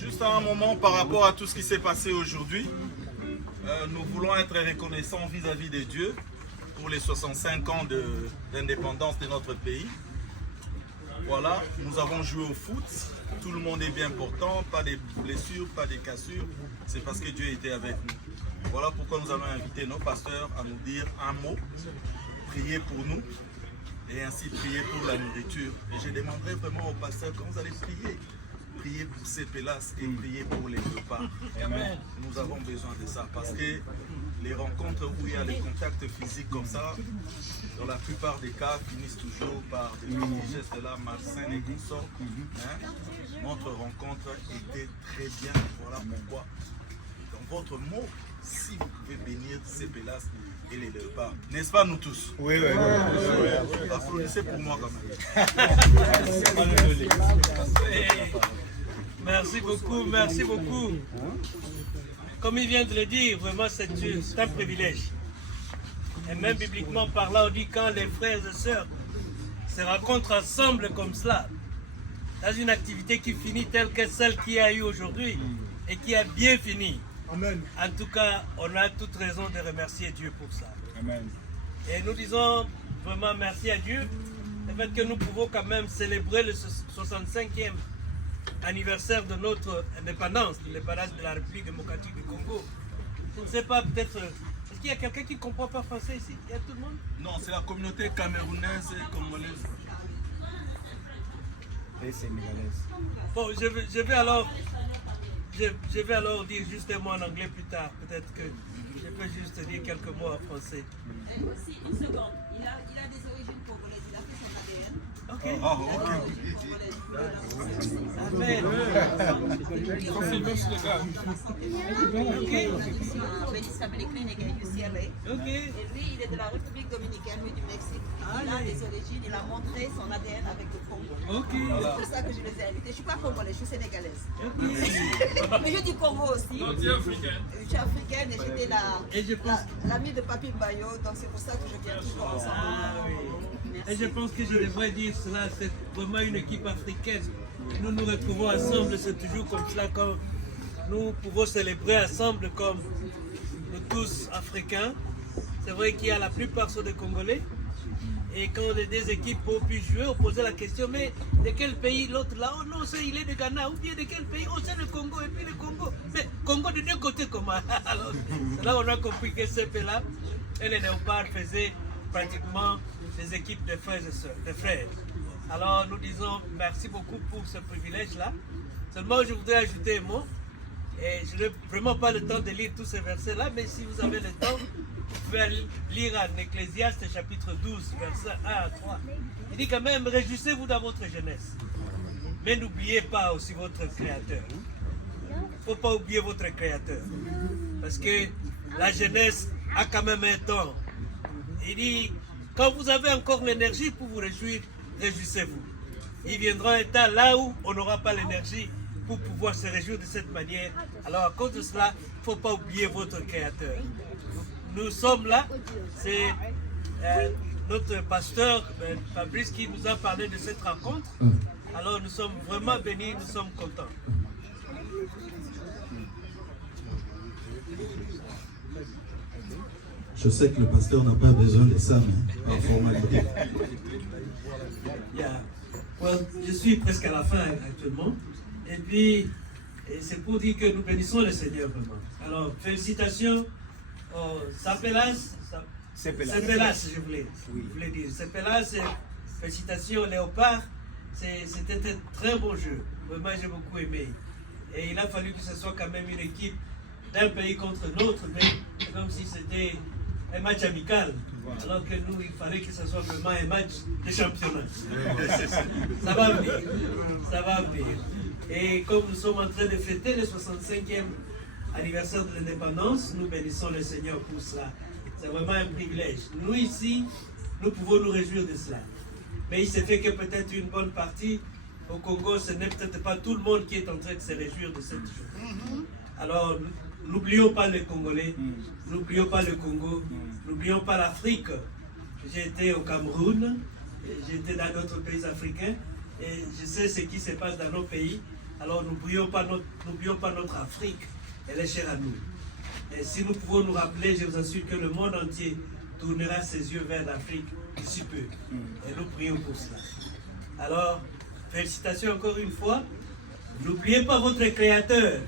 Juste un moment par rapport à tout ce qui s'est passé aujourd'hui. Nous voulons être reconnaissants vis-à-vis de Dieu pour les 65 ans d'indépendance de notre pays. Voilà, nous avons joué au foot, tout le monde est bien portant, pas de blessures, pas de cassures, c'est parce que Dieu était avec nous. Voilà pourquoi nous avons invité nos pasteurs à nous dire un mot, prier pour nous et ainsi prier pour la nourriture. Et je demanderai vraiment aux pasteurs quand vous allez prier. Prier pour ces pélas et prier pour les repas. Amen. Nous avons besoin de ça parce que les rencontres où il y a les contacts physiques comme ça, dans la plupart des cas, finissent toujours par des petits gestes là, malsains et consorts. Notre rencontre était très bien. Voilà pourquoi, dans votre mot, si vous pouvez bénir ces pélas et les repas. N'est-ce pas nous tous? Oui, oui, oui. Applaudissez pour moi quand même. Merci beaucoup, merci beaucoup. Comme il vient de le dire, vraiment c'est un privilège. Et même bibliquement parlant, on dit quand les frères et sœurs se rencontrent ensemble comme cela, dans une activité qui finit telle que celle qu'il y a eu aujourd'hui et qui a bien fini. Amen. En tout cas, on a toute raison de remercier Dieu pour ça. Amen. Et nous disons vraiment merci à Dieu, le fait que nous pouvons quand même célébrer le 65e anniversaire de notre indépendance, de l'indépendance de la République démocratique du Congo. Je ne sais pas, peut-être, est-ce qu'il y a quelqu'un qui ne comprend pas français ici? Il y a tout le monde? Non, c'est la communauté camerounaise et congolaise. Et sénégalaise. Bon, je vais alors dire juste un mot en anglais plus tard. Peut-être que je peux juste dire quelques mots en français. Et aussi, une seconde, il a des origines congolaises, il a fait son ADN. Ok. Amen. Ok. Et lui, il est de la République dominicaine, lui du Mexique. Il a des origines, il a montré son ADN avec le Congo. Ok. C'est pour ça que je les ai invités. Je ne suis pas congolaise, je suis sénégalaise. Mais je dis Congo aussi. Je suis africaine et j'étais Et je pense- l'amie de Papi Bayo, donc c'est pour ça que je viens toujours ensemble. Ah oui. Merci. Et je pense que je devrais dire cela, c'est vraiment une équipe africaine. Nous nous retrouvons ensemble, c'est toujours comme cela quand nous pouvons célébrer ensemble comme nous tous africains. C'est vrai qu'il y a la plupart sont des Congolais. Et quand les deux équipes ont pu jouer, on posait la question, mais de quel pays l'autre là? Oh non, il est de Ghana, ou bien de quel pays? Oh, c'est le Congo, et puis le Congo. Mais Congo de deux côtés comment? Alors, c'est là qu'on a compris que ce pays-là, et les léopards faisaient pratiquement des équipes de frères et sœurs, de frères. Alors nous disons merci beaucoup pour ce privilège-là. Seulement je voudrais ajouter un mot. Et je n'ai vraiment pas le temps de lire tous ces versets-là, mais si vous avez le temps, vous pouvez lire en Ecclésiaste chapitre 12, versets 1 à 3. Il dit quand même, réjouissez-vous dans votre jeunesse. Mais n'oubliez pas aussi votre Créateur. Il ne faut pas oublier votre Créateur. Parce que la jeunesse a quand même un temps. Il dit, quand vous avez encore l'énergie pour vous réjouir, réjouissez-vous. Il viendra un temps là où on n'aura pas l'énergie pour pouvoir se réjouir de cette manière. Alors à cause de cela, il ne faut pas oublier votre Créateur. Nous sommes là, c'est notre pasteur Fabrice qui nous a parlé de cette rencontre. Alors nous sommes vraiment bénis, nous sommes contents. Je sais que le pasteur n'a pas besoin de ça, mais en formalité. Yeah. Well, je suis presque à la fin actuellement. Et puis, c'est pour dire que nous bénissons le Seigneur vraiment. Alors, félicitations aux Sapelas. Sapelas, je voulais dire. Sapelas, félicitations aux Léopards. C'était un très bon jeu. Vraiment, j'ai beaucoup aimé. Et il a fallu que ce soit quand même une équipe d'un pays contre l'autre, mais c'est comme si c'était un match amical. Alors que nous, il fallait que ce soit vraiment un match de championnat. Ça va venir. Ça va venir. Et comme nous sommes en train de fêter le 65e anniversaire de l'indépendance, nous bénissons le Seigneur pour cela. C'est vraiment un privilège. Nous ici, nous pouvons nous réjouir de cela. Mais il se fait que peut-être une bonne partie au Congo, ce n'est peut-être pas tout le monde qui est en train de se réjouir de cette journée. Alors, n'oublions pas les Congolais, n'oublions pas le Congo, n'oublions pas l'Afrique. J'ai été au Cameroun, j'ai été dans d'autres pays africains, et je sais ce qui se passe dans nos pays. Alors n'oublions pas notre Afrique, elle est chère à nous. Et si nous pouvons nous rappeler, je vous assure que le monde entier tournera ses yeux vers l'Afrique d'ici peu. Et nous prions pour cela. Alors, félicitations encore une fois. N'oubliez pas votre Créateur.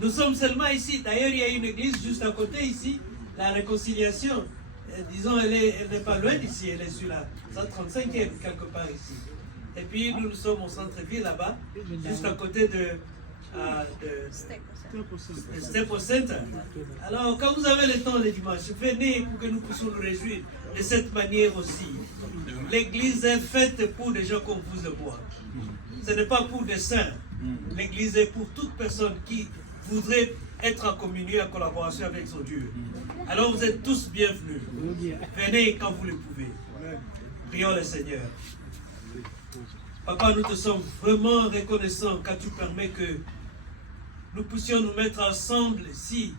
Nous sommes seulement ici. D'ailleurs, il y a une église juste à côté ici, la Réconciliation. Disons, elle n'est pas loin d'ici, elle est sur la 135e, quelque part ici. Et puis, nous sommes au centre-ville là-bas, juste à côté de Staples Center. Alors, quand vous avez le temps le dimanche, venez pour que nous puissions nous réjouir de cette manière aussi. L'église est faite pour des gens comme vous et moi. Ce n'est pas pour des saints. L'église est pour toute personne qui voudrait être en communion et en collaboration avec son Dieu. Alors vous êtes tous bienvenus. Venez quand vous le pouvez. Prions le Seigneur. Papa, nous te sommes vraiment reconnaissants quand tu permets que nous puissions nous mettre ensemble ici.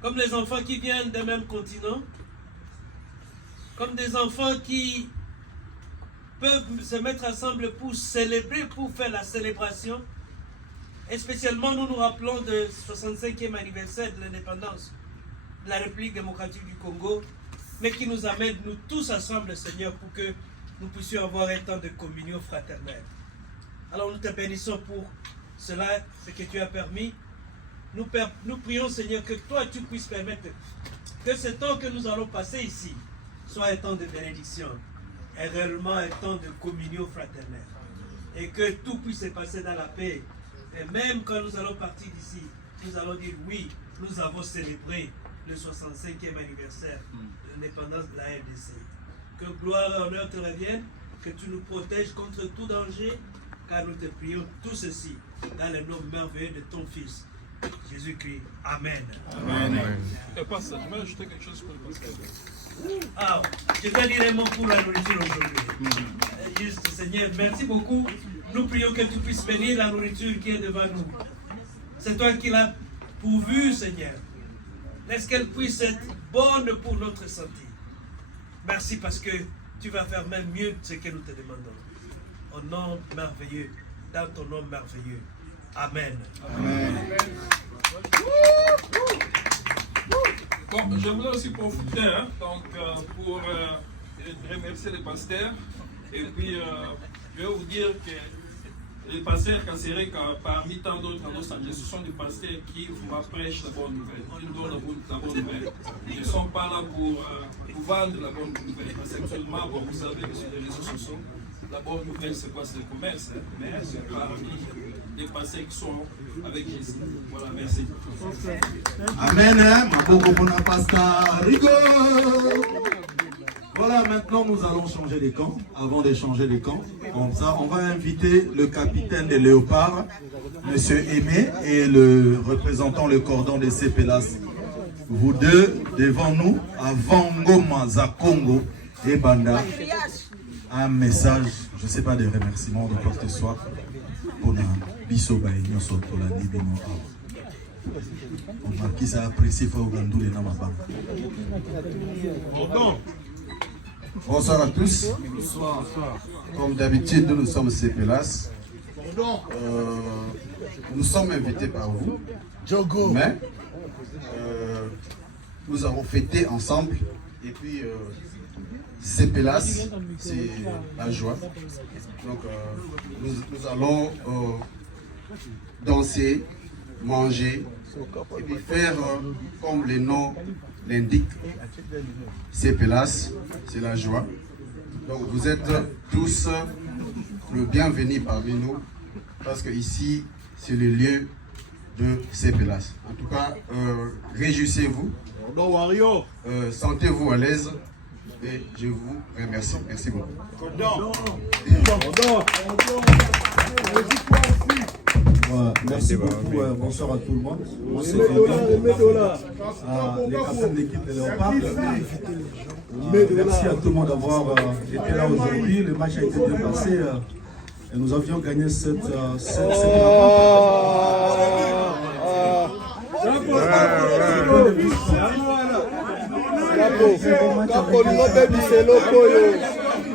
Comme les enfants qui viennent d'un même continent. Comme des enfants qui peuvent se mettre ensemble pour célébrer, pour faire la célébration. Et spécialement, nous nous rappelons du 65e anniversaire de l'indépendance de la République démocratique du Congo, mais qui nous amène, nous tous ensemble, Seigneur, pour que nous puissions avoir un temps de communion fraternelle. Alors nous te bénissons pour cela, ce que tu as permis. Nous prions, Seigneur, que toi, tu puisses permettre que ce temps que nous allons passer ici soit un temps de bénédiction et réellement un temps de communion fraternelle. Et que tout puisse se passer dans la paix. Et même quand nous allons partir d'ici, nous allons dire oui, nous avons célébré le 65e anniversaire de l'indépendance de la RDC. Que gloire et honneur te reviennent, que tu nous protèges contre tout danger, car nous te prions tout ceci dans le nom merveilleux de ton Fils, Jésus-Christ. Amen. Amen. Et pasteur, je vais ajouter quelque chose pour le pasteur. Ah, je vais dire un mot pour la nourriture aujourd'hui. Juste, Seigneur, merci beaucoup. Nous prions que tu puisses bénir la nourriture qui est devant nous. C'est toi qui l'as pourvue, Seigneur. Laisse qu'elle puisse être bonne pour notre santé. Merci parce que tu vas faire même mieux ce que nous te demandons. Au nom merveilleux, dans ton nom merveilleux. Amen. Amen. Bon, j'aimerais aussi profiter pour remercier les pasteurs. Et puis, je vais vous dire que les pasteurs Kasereka, parmi tant d'autres dans nos santé, ce sont des pasteurs qui vous prêchent la bonne nouvelle, qui nous donnent la bonne nouvelle. Ils ne sont pas là pour vous vendre la bonne nouvelle. Parce qu'actuellement, bon, vous savez que sur les réseaux sociaux, la bonne nouvelle, c'est quoi? C'est le commerce. Hein? Mais c'est parmi les pasteurs qui sont avec Jésus. Voilà, merci. Amen. Voilà, maintenant nous allons changer les camps. Avant de changer les camps, comme ça, on va inviter le capitaine des Léopards, Monsieur Aimé, et le représentant le cordon de CPLAS. Vous deux, devant nous, avant Ngoma Zakongo et Banda, un message, je ne sais pas, des remerciements de quoi que ce soit, pour la Bisobaï, la Nibino. On marque ça apprécié pour Ougandou et Namabang. Bonsoir à tous. Bonsoir. Comme d'habitude, nous sommes CPLAS. Nous sommes invités par vous. Mais nous avons fêté ensemble. Et puis, CPLAS, c'est la joie. Donc, nous allons danser, manger, et puis faire comme les noms l'indiquent. CPLAS, c'est la joie. Donc vous êtes tous le bienvenu parmi nous, parce que ici, c'est le lieu de CPLAS. En tout cas, réjouissez-vous, sentez-vous à l'aise, et je vous remercie. Merci beaucoup. Merci beaucoup, bonsoir à tout le monde. Moi c'est Fabien, les capitaines d'équipe de Léopard. Merci à tout le monde d'avoir été là aujourd'hui. Le match a été bien passé et nous avions gagné cette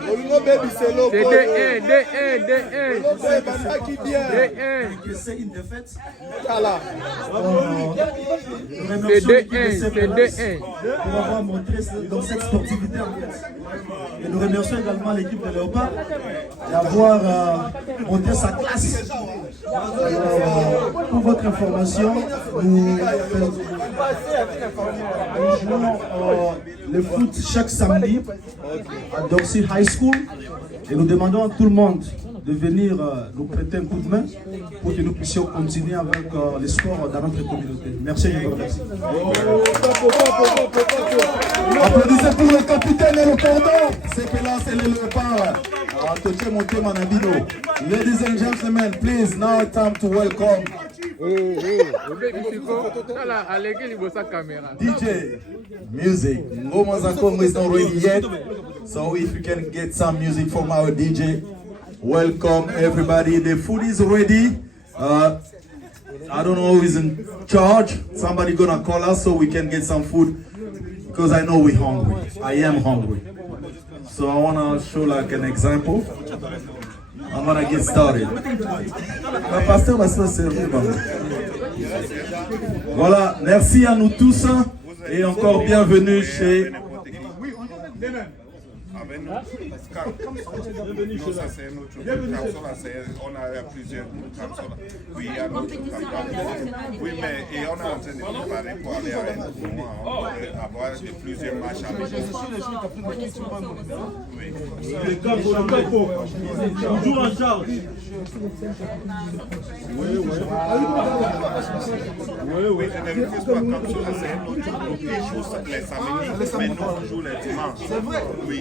C'est C'est une défaite. Pour avoir montré dans cette sportivité en fait. Et nous remercions également l'équipe de Léopard d'avoir montré sa classe. Pour votre information, nous jouons le foot chaque samedi à Dorsey High School et nous demandons à tout le monde de venir nous prêter un coup de main pour que nous puissions continuer avec les sports dans notre communauté. Merci, je vous remercie. Applaudissez pour le capitaine et le cordon. C'est que là, c'est le léopard. Ladies and gentlemen, please, now it's time to welcome DJ music. Ngoma za Congo is not ready yet, so if you can get some music from our DJ, welcome everybody. The food is ready. I don't know who is in charge. Somebody gonna call us so we can get some food because I know we're hungry. I am hungry. So I wanna show like an example. I'm gonna get started. Le pasteur va se servir. Voilà, merci à nous tous et encore bienvenue chez... Non, ça c'est un autre chose. On a plusieurs capsules. Oui, il y a notre campagne. Oui, mais et on est en train de préparer pour aller à un tournoi. On va avoir plusieurs matchs avec Le capot. Toujours en charge. Oui, je ne refuse pas capsule, c'est un autre groupe qui joue les samedis, mais nous on joue les dimanches. C'est vrai? Oui.